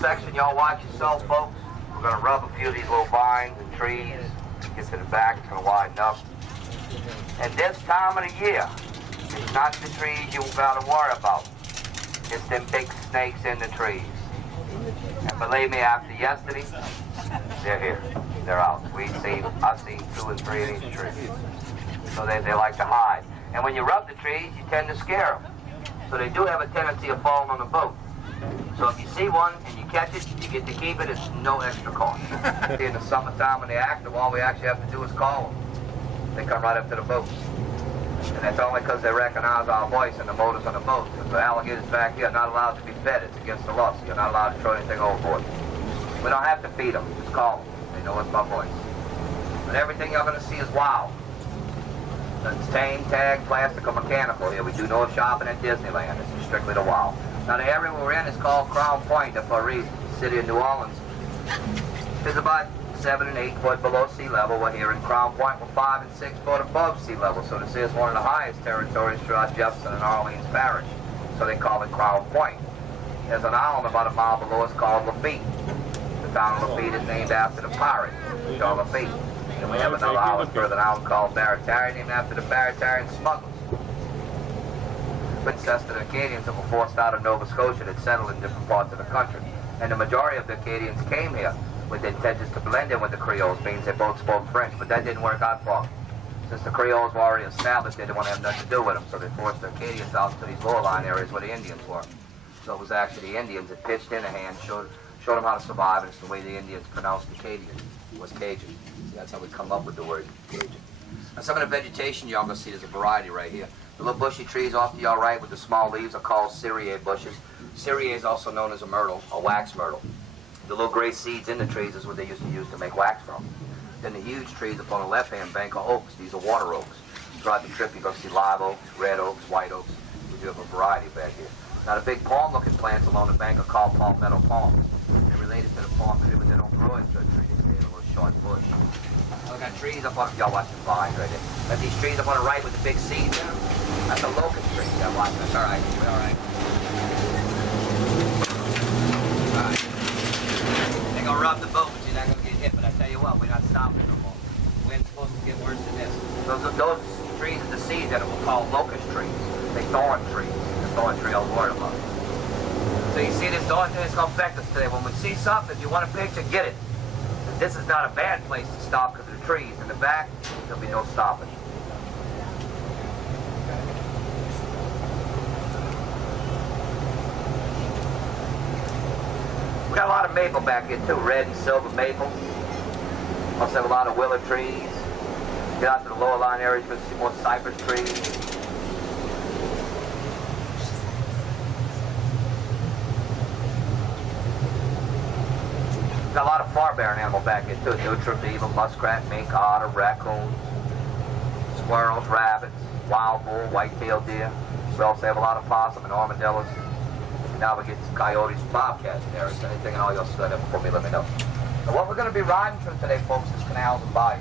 section, y'all watch yourself, folks. We're going to rub a few of these little vines and trees. Get to the back, it's going to widen up. And this time of the year, it's not the trees you got to worry about. It's them big snakes in the trees. And believe me, after yesterday, they're here. They're out. I've seen 2 and 3 in each tree. So they like to hide. And when you rub the trees, you tend to scare them. So they do have a tendency of falling on the boat. So if you see one and you catch it, you get to keep it. It's no extra cost. In the summertime when they active, all we actually have to do is call them. They come right up to the boat. And that's only because they recognize our voice and the motors on the boat. Because the alligators back here are not allowed to be fed. It's against the law. So you're not allowed to throw anything overboard. We don't have to feed them. Just call them. They know it's my voice. But everything you're going to see is wild. It's tame, tag, plastic, or mechanical. Here we do no shopping at Disneyland. This is strictly the wild. Now the area we're in is called Crown Point for a reason. The city of New Orleans is about 7 and 8 foot below sea level. We're here in Crown Point. We're 5 and 6 foot above sea level. So this is one of the highest territories throughout Jefferson and Orleans Parish. So they call it Crown Point. There's an island about a mile below us called Lafitte. The town of Lafitte is named after the pirate, Jean Lafitte. And we have another island further down called Barataria, named after the Baratarian smugglers. Ancestor Acadians that were forced out of Nova Scotia that settled in different parts of the country. And the majority of the Acadians came here with intentions to blend in with the Creoles, means they both spoke French, but that didn't work out for them. Since the Creoles were already established, they didn't want to have nothing to do with them, so they forced the Acadians out to these lower line areas where the Indians were. So it was actually the Indians that pitched in a hand, showed them how to survive, and it's the way the Indians pronounced Acadian, was Cajun. So that's how we come up with the word Cajun. Now some of the vegetation y'all gonna see, there's a variety right here. The little bushy trees off to your right with the small leaves are called Syriae bushes. Syriae is also known as a myrtle, a wax myrtle. The little gray seeds in the trees is what they used to use to make wax from. Then the huge trees up on the left-hand bank are oaks. These are water oaks. Throughout the trip you're going to see live oaks, red oaks, white oaks. We do have a variety back here. Now the big palm-looking plants along the bank are called palmetto palms. They're related to the palm tree, but they don't grow into a tree. They stay in a little short bush. Now, we got trees up on, y'all watch the vines right there. Got these trees up on the right with the big seeds in them. That's a locust tree. Yeah, watch this. All right, all right. All right. They're gonna rub the boat, but you're not gonna get hit. But I tell you what, we're not stopping no more. The wind's supposed to get worse than this. Those trees with the seeds in them were called locust trees. They thorn trees. The thorn tree I was worried about. So you see this thorn tree, it's gonna affect us today. When we see something, if you want a picture, get it. This is not a bad place to stop because of the trees. In the back, there'll be no stopping. We got a lot of maple back here too, red and silver maple. Also have a lot of willow trees. Get out to the lower line areas, you're going to see more cypress trees. Got a lot of far-bearing animal back here too. Nutria, beaver, muskrat, mink, otter, raccoons, squirrels, rabbits, wild bull, white-tailed deer. We also have a lot of possum and armadillos. Now we get some coyotes and bobcats in there. So anything and all you'll study before me, let me know. Now what we're going to be riding through today, folks, is canals and bayous.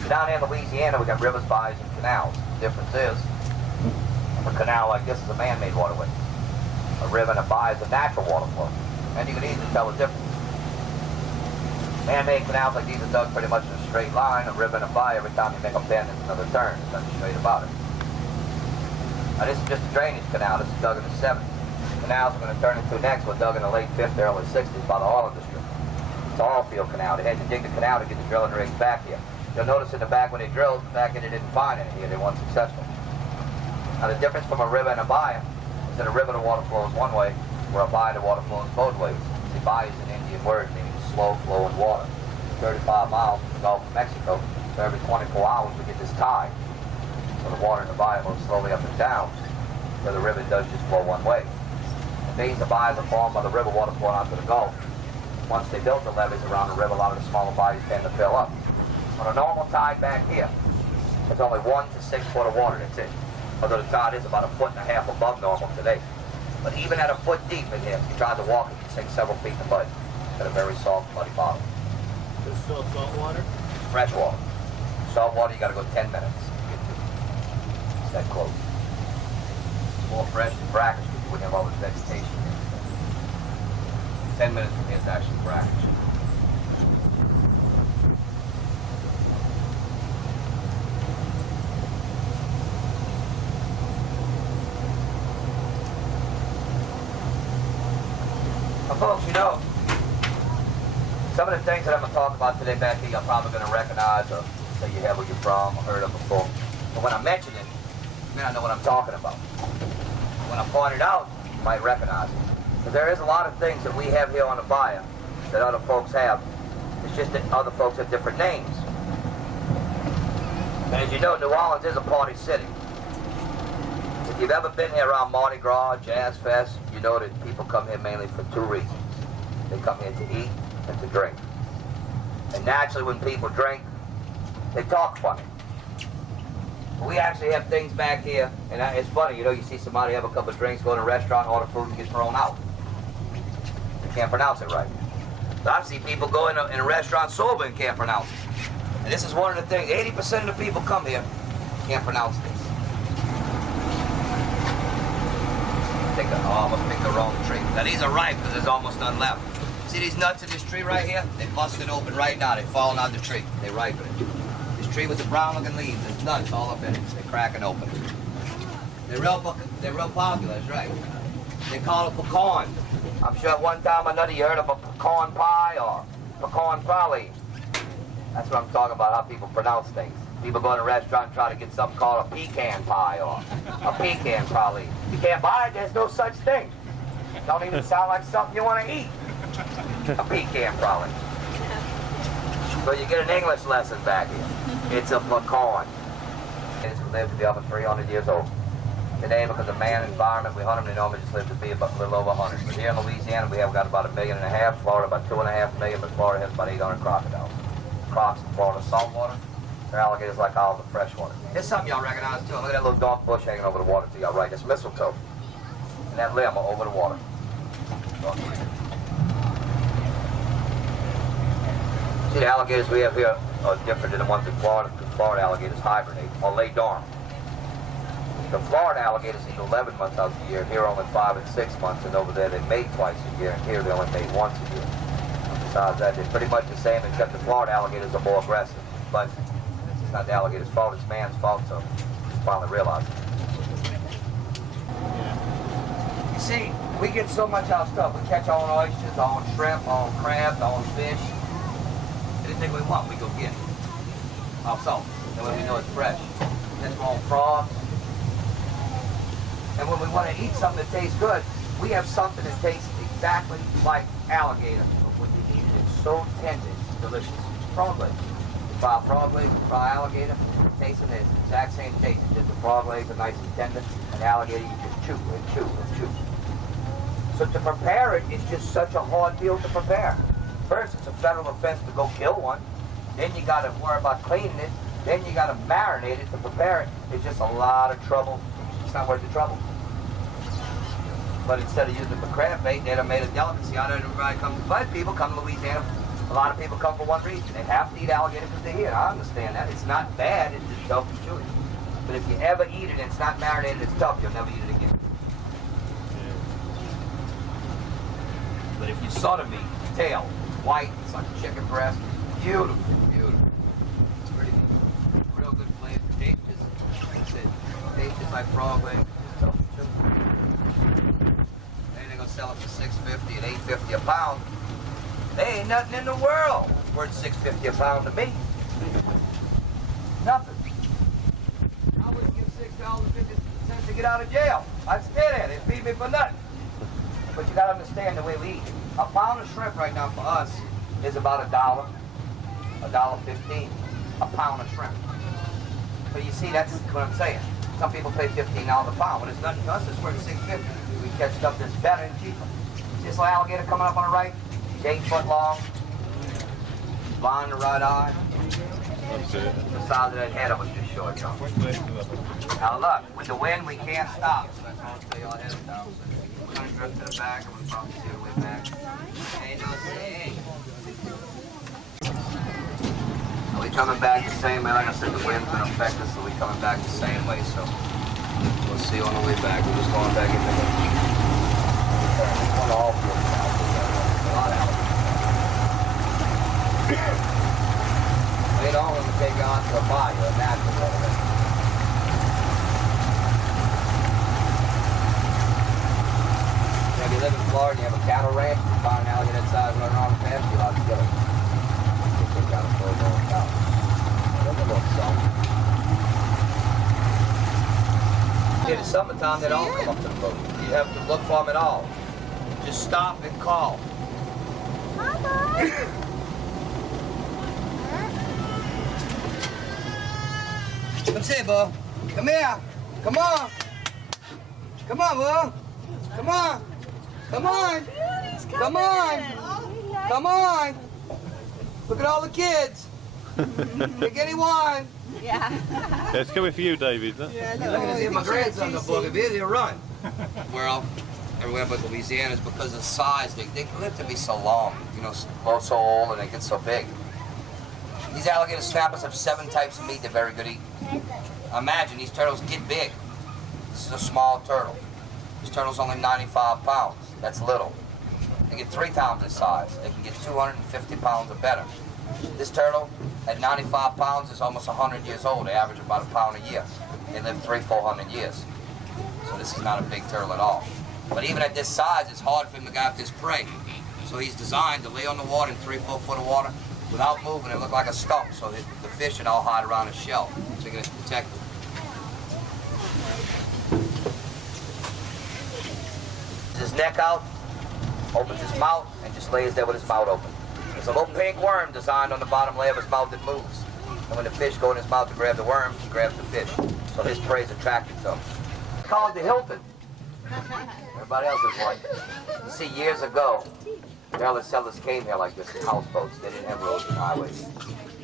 So down here in Louisiana, we got rivers, bayous, and canals. The difference is, a canal like this is a man-made waterway. A river and a bayou is a natural water flow. And you can easily tell the difference. Man-made canals like these are dug pretty much in a straight line. A river and a bayou, every time you make a bend, it's another turn. There's nothing straight about it. Now this is just a drainage canal. This is dug in the 70s. Canals we're going to turn into next were dug in the late 50s, early 60s by the oil industry. It's an oil field canal. They had to dig the canal to get the drilling rigs back here. You'll notice in the back when they drilled, the back end they didn't find any here. They weren't successful. Now the difference from a river and a bayou is that a river the water flows one way, where a bayou the water flows both ways. See, bayou is an Indian word meaning slow flowing water. 35 miles from the Gulf of Mexico, so every 24 hours we get this tide. So the water in the bayou moves slowly up and down, where the river does just flow one way. And these, the bayous are formed by the river water flowing out to the Gulf. Once they built the levees around the river, a lot of the smaller bayous tend to fill up. On a normal tide back here, there's only 1 to 6 foot of water, that's it. Although the tide is about 1.5 feet above normal today. But even at a foot deep in here, if you tried to walk it, you'd sink several feet in the mud. It's got a very soft, muddy bottom. There's still salt water? Fresh water. Salt water, you got to go 10 minutes. It's that close. It's more fresh than brackish because you wouldn't have all this vegetation. 10 minutes from here is actually brackish. Now, folks, you know, some of the things that I'm going to talk about today back here, you're probably going to recognize or say you have where you're from or heard of before. But when I mention it, you may not know what I'm talking about. When I point it out, you might recognize it. So there is a lot of things that we have here on the bayou that other folks have. It's just that other folks have different names. And as you know, New Orleans is a party city. If you've ever been here around Mardi Gras, Jazz Fest, you know that people come here mainly for two reasons. They come here to eat and to drink. And naturally, when people drink, they talk funny. We actually have things back here, and it's funny, you know, you see somebody have a couple of drinks, go to a restaurant, order food, and get thrown out. They can't pronounce it right. So I've seen people go in a restaurant sober and can't pronounce it. And this is one of the things, 80% of the people come here can't pronounce this. I almost picked the wrong tree. Now these are ripe because there's almost none left. See these nuts in this tree right here? They busted open right now. They're falling out of the tree. They ripen it. This tree with the brown looking leaves, there's nuts all up in it. They're cracking open. They're real popular, that's right. They call it pecan. I'm sure at one time or another you heard of a pecan pie or pecan praline. That's what I'm talking about, how people pronounce things. People go to a restaurant and try to get something called a pecan pie or a pecan praline. You can't buy it, there's no such thing. Don't even sound like something you want to eat. A pecan praline. So you get an English lesson back here. It's a pecan. It's lived to be over 300 years old. Today, because of man and environment, we hunt them, they normally just live to be about a little over 100. But here in Louisiana, we have got about 1.5 million. Florida, about 2.5 million, but Florida has about 800 crocodiles. Crocs in Florida, saltwater. They're alligators like ours in freshwater. There's something y'all recognize too. Look at that little dark bush hanging over the water to y'all right. It's mistletoe. And that limb over the water. See, the alligators we have here are different than the ones in Florida, because Florida alligators hibernate or lay dormant. The Florida alligators eat 11 months out of the year. Here only 5 and 6 months, and over there they mate twice a year, and here they only mate once a year. Besides that, they're pretty much the same, except the Florida alligators are more aggressive. But it's not the alligator's fault, it's man's fault, so we finally realized it. You see, we get so much of our stuff. We catch our own oysters, our own shrimp, our own crabs, our own fish. Anything we want, we go get. Ourselves. That way we know it's fresh. That's our own frogs. And when we want to eat something that tastes good, we have something that tastes exactly like alligator. But when you eat it, it's so tender, it's delicious. Frog legs. You fry frog legs, you fry alligator, tasting it, it's the exact same taste. It's just the frog legs are nice and tender, and alligator you just chew and chew and chew. So to prepare it, it's just such a hard deal to prepare. First, it's a federal offense to go kill one. Then you got to worry about cleaning it. Then you got to marinate it to prepare it. It's just a lot of trouble. It's not worth the trouble. But instead of using it for crab bait, they'd have made a delicacy out of it. Everybody comes, but people come to Louisiana. A lot of people come for one reason. They have to eat alligator because they're here. I understand that. It's not bad. It's just tough to chew it. But if you ever eat it and it's not marinated, it's tough. You'll never eat it again. But if you saw the meat, tail, it's white, it's like a chicken breast. Beautiful, beautiful. It's pretty neat. Real good flavor. Tastes just, that's it. Tastes just like frog legs. They're gonna sell it for $6.50 and $8.50 a pound. They ain't nothing in the world worth $6.50 a pound to me. Nothing. I wouldn't give $6.50 to get out of jail. I'd stay there. They'd feed me for nothing. But you gotta understand the way we eat. A pound of shrimp right now for us is about $1, $1.15. A pound of shrimp. So you see, that's what I'm saying. Some people pay $15 a pound, but it's nothing to us. It's worth $6.50. We catch stuff that's better and cheaper. See this little alligator coming up on the right? He's 8 foot long. Blind in the right eye. That's it. The size of that head was just short, John. Now look, with the wind we can't stop. So that's why I'll tell you all ahead of time. We're gonna drift to the back and we'll probably see the way back. Hey, no, hey. Are we coming back the same way? Like I said, the wind's gonna affect us, so we're coming back the same way. So we'll see you on the way back. We're just going back in the Later on, when we take you on to a bar, you're a natural over there. If you live in Florida and you have a cattle ranch, you find an alligator that size running around the pasture, you'll have to kill it. You take out a full grown cow. Look at those songs. In the summertime, they don't come up to the boat. You have to look for them at all. Just stop and call. Come see, boo. Come here. Come on. Come on, boo. Come on. Come on. Come on. Come on. Look at all the kids. Pick anyone. Yeah. It's coming for you, David. Huh? Yeah, Look at see my grandson the book. If he'll run. Well, everywhere but Louisiana is because of the size. They live to be so long. You know, so old and they get so big. These alligator snappers have 7 types of meat they're very good eating. Imagine these turtles get big. This is a small turtle. This turtle's only 95 pounds. That's little. They get 3 times the size. They can get 250 pounds or better. This turtle at 95 pounds is almost 100 years old. They average about a pound a year. They live 300-400 years. So this is not a big turtle at all. But even at this size, it's hard for him to go after his prey. So he's designed to lay on the water in 3-4 foot of water without moving and look like a stump. So the fish should all hide around his shell. So he gets protected. His neck out, opens his mouth, and just lays there with his mouth open. There's a little pink worm designed on the bottom layer of his mouth that moves. And when the fish go in his mouth to grab the worm, he grabs the fish. So his prey is attracted to him. It's called the Hilton. Everybody else is like it. You see, years ago, the settlers came here like this in houseboats. They didn't have roads and highways.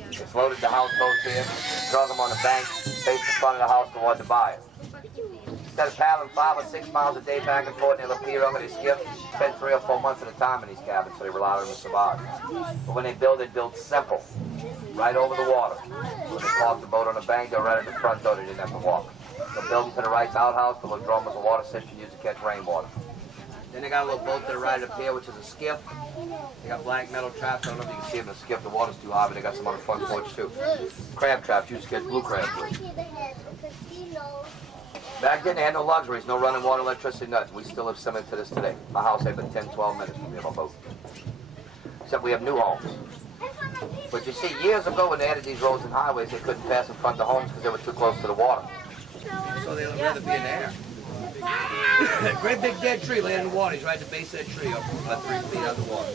They floated the houseboats here, drug them on the bank, faced the front of the house toward the buyers. Instead of paddling 5 or 6 miles a day back and forth, they'll appear under these skiffs, spend 3 or 4 months at a time in these cabins, so they rely on them to survive. But when they build simple, right over the water. When they park the boat on the bank, they're right at the front door, they didn't have to walk. They'll build them to the right's outhouse, the little drum was a water system used to catch rainwater. Then they got a little boat to the right up here, which is a skiff. They got black metal traps. I don't know if you can see them in the skiff. The water's too high, but they got some on the front porch too. Crab traps used to catch blue crabs with. Back then, they had no luxuries, no running water, electricity, nothing. We still have some to this today. My house had been 10, 12 minutes from me on my boat. Except we have new homes. But you see, years ago when they added these roads and highways, they couldn't pass in front of the homes because they were too close to the water. So they'd rather be in the air. That great big dead tree laying in the water. He's right at the base of that tree, up about 3 feet out of the water.